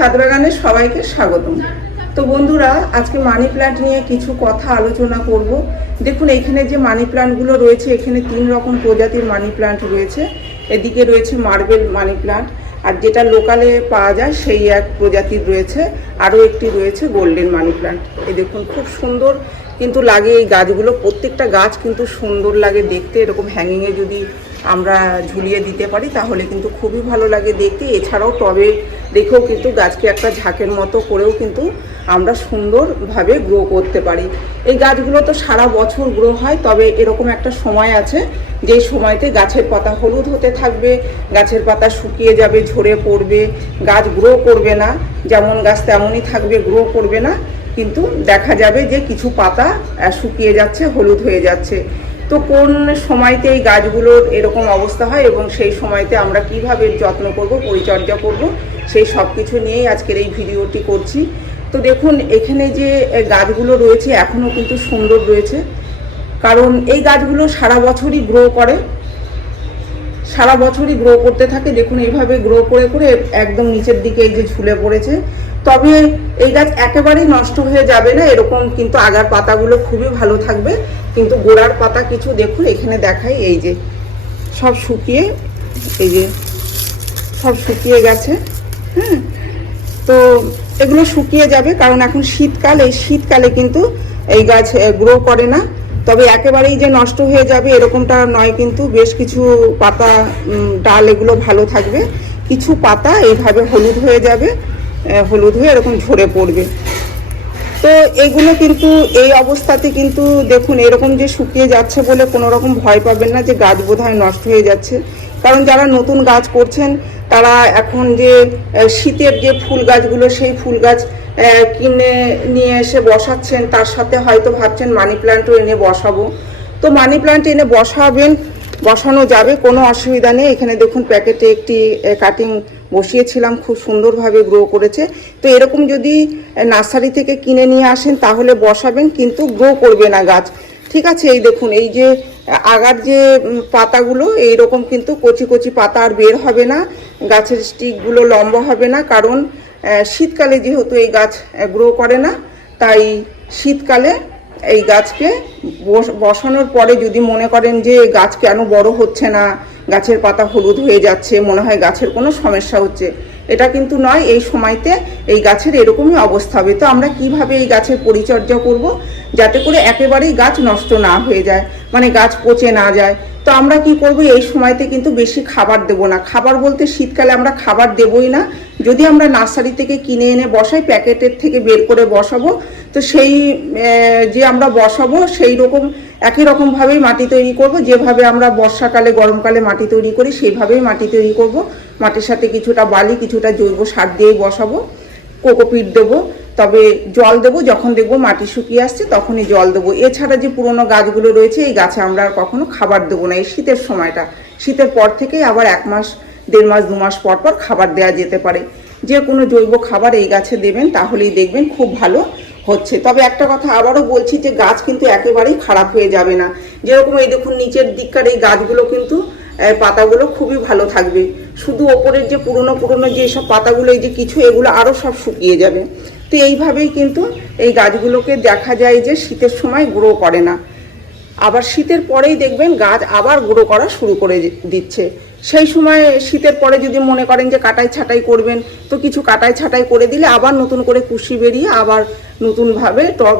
ছাদ বাগানে সবাইকে স্বাগতম। তো বন্ধুরা, আজকে মানি প্ল্যান্ট নিয়ে কিছু কথা আলোচনা করব। দেখুন, এখানে যে মানি প্ল্যান্টগুলো রয়েছে, এখানে তিন রকম প্রজাতির মানি প্ল্যান্ট রয়েছে। এদিকে রয়েছে মার্বেল মানি প্ল্যান্ট আর যেটা লোকালে পাওয়া যায়, সেই এক প্রজাতির রয়েছে। আরও একটি রয়েছে গোল্ডেন মানি প্ল্যান্ট এ দেখুন, খুব সুন্দর কিন্তু লাগে এই গাছগুলো। প্রত্যেকটা গাছ কিন্তু সুন্দর লাগে দেখতে। এরকম হ্যাঙ্গিংয়ে যদি আমরা ঝুলিয়ে দিতে পারি, তাহলে কিন্তু খুবই ভালো লাগে দেখতে। এছাড়াও টবে রেখেও কিন্তু গাছকে একটা ঝাঁকের মতো করেও কিন্তু আমরা সুন্দরভাবে গ্রো করতে পারি। এই গাছগুলো তো সারা বছর গ্রো হয়, তবে এরকম একটা সময় আছে যেই সময়তে গাছের পাতা হলুদ হতে থাকবে, গাছের পাতা শুকিয়ে যাবে, ঝরে পড়বে, গাছ গ্রো করবে না, যেমন গাছ তেমনই থাকবে গ্রো করবে না, কিন্তু দেখা যাবে যে কিছু পাতা শুকিয়ে যাচ্ছে, হলুদ হয়ে যাচ্ছে। তো কোন সময়তে এই গাছগুলোর এরকম অবস্থা হয় এবং সেই সময়তে আমরা কীভাবে যত্ন করব, পরিচর্যা করব, সেই সব কিছু নিয়েই আজকের এই ভিডিওটি করছি। তো দেখুন, এখানে যে গাছগুলো রয়েছে এখনও কিন্তু সুন্দর রয়েছে। কারণ এই গাছগুলো সারা বছরই গ্রো করে। সারা বছরই গ্রো করতে থাকে। দেখুন, এইভাবে গ্রো করে করে একদম নিচের দিকে এই যে ঝুলে পড়েছে। তবে এই গাছ একেবারেই নষ্ট হয়ে যাবে না। এরকম কিন্তু আগার পাতাগুলো খুবই ভালো থাকবে। কিন্তু গোড়ার পাতা কিছু দেখুন, এখানে দেখাই এই যে সব শুকিয়ে, এই যে সব শুকিয়ে গেছে হ্যাঁ তো এগুলো শুকিয়ে যাবে, কারণ এখন শীতকাল, এই শীতকালে কিন্তু এই গাছ গ্রো করে না। তবে একেবারেই যে নষ্ট হয়ে যাবে এরকমটা নয় কিন্তু, বেশ কিছু পাতা ডাল এগুলো ভালো থাকবে। কিছু পাতা এইভাবে হলুদ হয়ে যাবে হলুদ হয়ে এরকম ঝরে পড়বে। তো এগুলো কিন্তু এই অবস্থাতে কিন্তু দেখুন, এরকম যে শুকিয়ে যাচ্ছে বলে কোনো রকম ভয় পাবেন না যে গাছ বোধহয় নষ্ট হয়ে যাচ্ছে। কারণ যারা নতুন গাছ করছেন, তারা এখন যে শীতের যে ফুল গাছগুলো, সেই ফুল গাছ কিনে নিয়ে এসে বসাচ্ছেন, তার সাথে হয়তো ভাবছেন মানি প্ল্যান্টও এনে বসাবো। তো মানি প্ল্যান্ট এনে বসাবেন, বসানো যাবে, কোনো অসুবিধা নেই। এখানে দেখুন, প্যাকেটে একটি কাটিং বসিয়েছিলাম, খুব সুন্দরভাবে গ্রো করেছে। তো এরকম যদি নার্সারি থেকে কিনে নিয়ে আসেন, তাহলে বসাবেন, কিন্তু গ্রো করবে না গাছ। ঠিক আছে, এই দেখুন, এই যে আগার যে পাতাগুলো, এইরকম কিন্তু কচি কচি পাতা আর বের হবে না। গাছের স্টিকগুলো লম্বা হবে না, কারণ শীতকালে যেহেতু এই গাছ গ্রো করে না, তাই শীতকালে এই গাছকে বস- বসানোর পরে যদি মনে করেন যে গাছ কেন বড় হচ্ছে না গাছের পাতা হলুদ হয়ে যাচ্ছে, মনে হয় গাছের কোনো সমস্যা হচ্ছে। এটা কিন্তু নয়, এই সময়তে এই গাছের এরকমই অবস্থা হবে। তো আমরা কীভাবে এই গাছের পরিচর্যা করব? যাতে করে একেবারেই গাছ নষ্ট না হয়ে যায় মানে গাছ পচে না যায়। তো আমরা কি করব, এই সময়তে কিন্তু বেশি খাবার দেব না। খাবার বলতে শীতকালে আমরা খাবার দেবই না। যদি আমরা নার্সারি থেকে কিনে এনে বসাই, প্যাকেটের থেকে বের করে বসাবো, তো সেই যে আমরা বসাবো, সেই রকম, একই রকমভাবেই মাটি তৈরি করব। যেভাবে আমরা বর্ষাকালে, গরমকালে মাটি তৈরি করি, সেইভাবেই মাটি তৈরি করব। মাটির সাথে কিছুটা বালি, কিছুটা জৈব সার দিয়েই বসাবো। কোকোপিট দেবো। তবে জল দেবো, যখন দেখব মাটি শুকিয়ে আসছে তখনই জল দেবো। এছাড়া যে পুরনো গাছগুলো রয়েছে, এই গাছে আমরা আর কখনো খাবার দেবো না। এই শীতের সময়টা। শীতের পর থেকেই আবার এক মাস, দেড় মাস, দু মাস পর পর খাবার দেওয়া যেতে পারে। যে কোনো জৈব খাবার এই গাছে দেবেন, তাহলেই দেখবেন খুব ভালো হচ্ছে। তবে একটা কথা আবারও বলছি যে, গাছ কিন্তু একেবারেই খারাপ হয়ে যাবে না। যেরকম এই দেখুন, নিচের দিককার এই গাছগুলো কিন্তু পাতাগুলো খুবই ভালো থাকবে। শুধু ওপরের যে পুরনো পুরনো যে সব পাতাগুলো, এই যে কিছু, এগুলো আরও সব শুকিয়ে যাবে। তো এইভাবেই কিন্তু এই গাছগুলোকে দেখা যায় যে শীতের সময় গ্রো করে না। আবার শীতের পরেই দেখবেন গাছ আবার গ্রো করা শুরু করে দিচ্ছে। সেই সময় শীতের পরে যদি মনে করেন যে কাটাই ছাটাই করবেন, তো কিছু কাটাই ছাটাই করে দিলে আবার নতুন করে কুশি বেরিয়ে আবার নতুনভাবে টব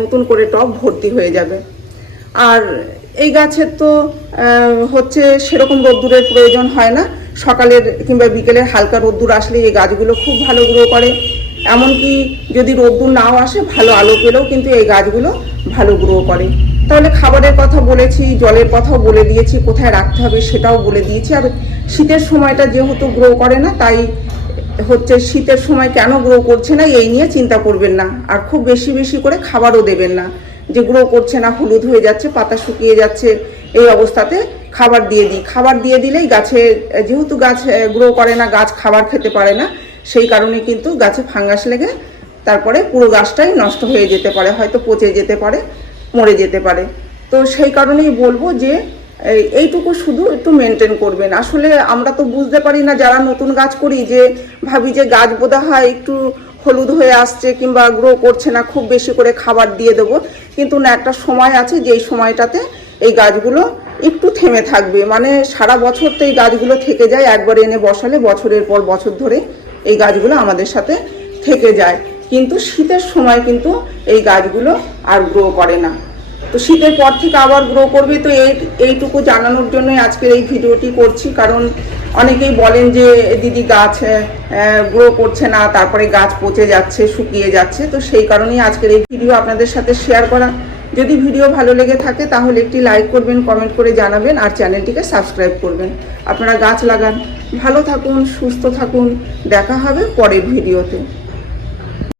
নতুন করে টব ভর্তি হয়ে যাবে। আর এই গাছের তো হচ্ছে সেরকম রোদ্দুরের প্রয়োজন হয় না। সকালের কিংবা বিকেলের হালকা রোদ্দুর আসলে এই গাছগুলো খুব ভালো গ্রো করে। এমনকি যদি রোদ্দুর নাও আসে, ভালো আলো পেলেও কিন্তু এই গাছগুলো ভালো গ্রো করে। তাহলে খাবারের কথা বলেছি, জলের কথাও বলে দিয়েছি, কোথায় রাখতে হবে সেটাও বলে দিয়েছি। আর শীতের সময়টা যেহেতু গ্রো করে না, তাই হচ্ছে শীতের সময় কেন গ্রো করছে না, এই নিয়ে চিন্তা করবেন না। আর খুব বেশি বেশি করে খাবারও দেবেন না। যে গ্রো করছে না, হলুদ হয়ে যাচ্ছে, পাতা শুকিয়ে যাচ্ছে, এই অবস্থাতে খাবার দিয়ে দিই। খাবার দিয়ে দিলেই গাছে, যেহেতু গাছ গ্রো করে না, গাছ খাবার খেতে পারে না সেই কারণে কিন্তু গাছে ফাঙ্গাস লেগে তারপরে পুরো গাছটাই নষ্ট হয়ে যেতে পারে, হয়তো পচে যেতে পারে, মরে যেতে পারে। তো সেই কারণেই বলব যে এইটুকু শুধু একটু মেনটেন করবেন। আসলে আমরা তো বুঝতে পারি না, যারা নতুন গাছ করি যে, ভাবি যে গাছ বোধা হয় একটু হলুদ হয়ে আসছে কিংবা গ্রো করছে না, খুব বেশি করে খাবার দিয়ে দেবো। কিন্তু না, একটা সময় আছে যে এই সময়টাতে এই গাছগুলো একটু থেমে থাকবে। মানে সারা বছর তো এই গাছগুলো থেকে যায়, একবার এনে বসালে বছরের পর বছর ধরে এই গাছগুলো আমাদের সাথে থেকে যায়। কিন্তু শীতের সময় কিন্তু এই গাছগুলো আর গ্রো করে না। তো শীতের পর থেকে আবার গ্রো করবে। তো এই, এইটুকু জানানোর জন্যই আজকের এই ভিডিওটি করছি। কারণ অনেকেই বলেন যে, দিদি গাছ গ্রো করছে না, তারপরে গাছ পচে যাচ্ছে, শুকিয়ে যাচ্ছে। তো সেই কারণেই আজকের এই ভিডিও আপনাদের সাথে শেয়ার করা। যদি ভিডিও ভালো লেগে থাকে, তাহলে একটি লাইক করবেন কমেন্ট করে জানাবেন, আর চ্যানেলটিকে সাবস্ক্রাইব করবেন। আপনারা গাছ লাগান। ভালো থাকুন সুস্থ থাকুন। দেখা হবে পরের ভিডিওতে।